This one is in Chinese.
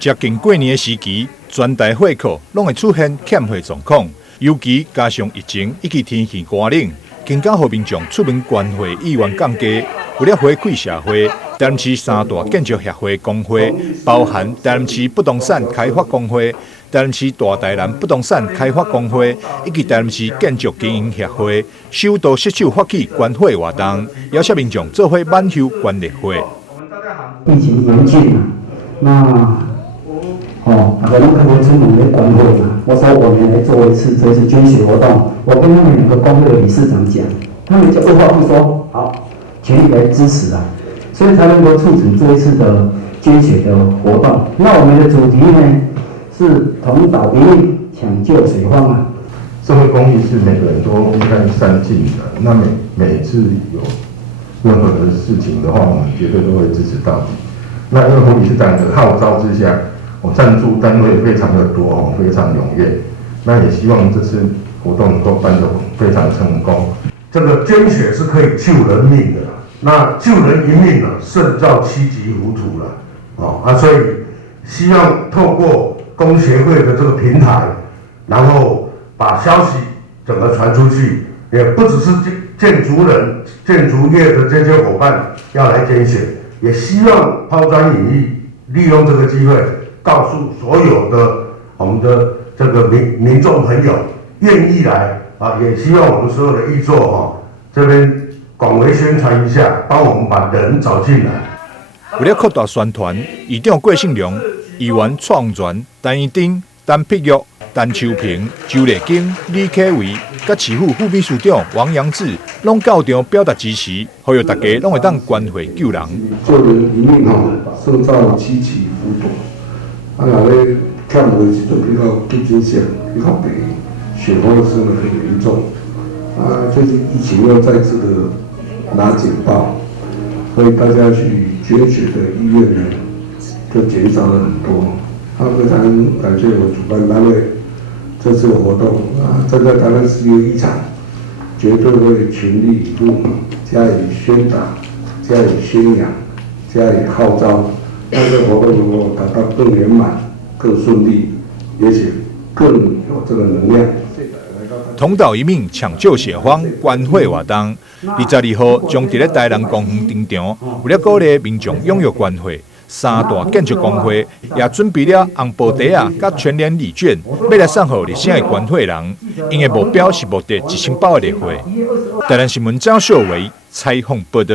接近过年的时期，全台货库拢会出现欠货状况，尤其加上疫情以及天气寒冷，更加互民众出门捐货意愿降低。为了回馈社会，台南市三大建筑协会工会，包含台南市不动产开发工会、台南市大台南不动产开发工会以及台南市建筑经营协会，首度携手发起捐货活动，邀请民众做伙挽救捐烈货。疫情严峻嘛，大家都可能出门来捐货嘛。我说我们来做一次这次捐血活动，我跟他们两个工会的理事长讲，他们就二话不说，好，全力来支持啊，所以才能够促成这一次的捐血的活动。那我们的主题呢是同岛一命，抢救水荒啊。社会公益是每个人都应该善尽的。那每次有任何的事情的话，我们绝对都会支持到底。那因为胡理事长的号召之下，赞助单位非常的多，非常踊跃。那也希望这次活动能够办得非常成功。这个捐血是可以救人命的，那救人一命呢，胜造七级浮屠了，所以希望透过工协会的这个平台，然后把消息整个传出去，也不只是建筑业的这些伙伴要来捐血，也希望抛砖引玉，利用这个机会告诉所有的我们的这个民众朋友愿意来也希望我们所有的义作这边广为宣传一下，帮我们把人找进来。为了扩大宣传，议长郭信良、议员蔡宏全、陈义丁、陈碧玉、陈秋平、周丽京、李启维，甲市府副秘书长王阳志，拢到场表达支持，呼吁大家拢会当捐血救人。救人一命胜造七级浮屠。若咧欠货的时阵比较急诊线比较病，血荒是很严重。最近疫情又再次的拿警报，所以大家去捐血的意愿呢就减少了很多。非常感谢我主办单位这次的活动站在台南市议场，绝对会全力以赴，加以宣导、加以宣扬、加以号召，让这个活动能够达到更圆满、更顺利，而且更有这个能量。同岛一命，抢救血荒捐血活动，22号将伫咧台南公园登场。为了鼓励民众踊跃捐血，三大建筑工会也准备了红布袋甲全联礼券，要来送予热心的捐血人。因的目标是募得1000包的烈血。台南新闻张秀维采访报道。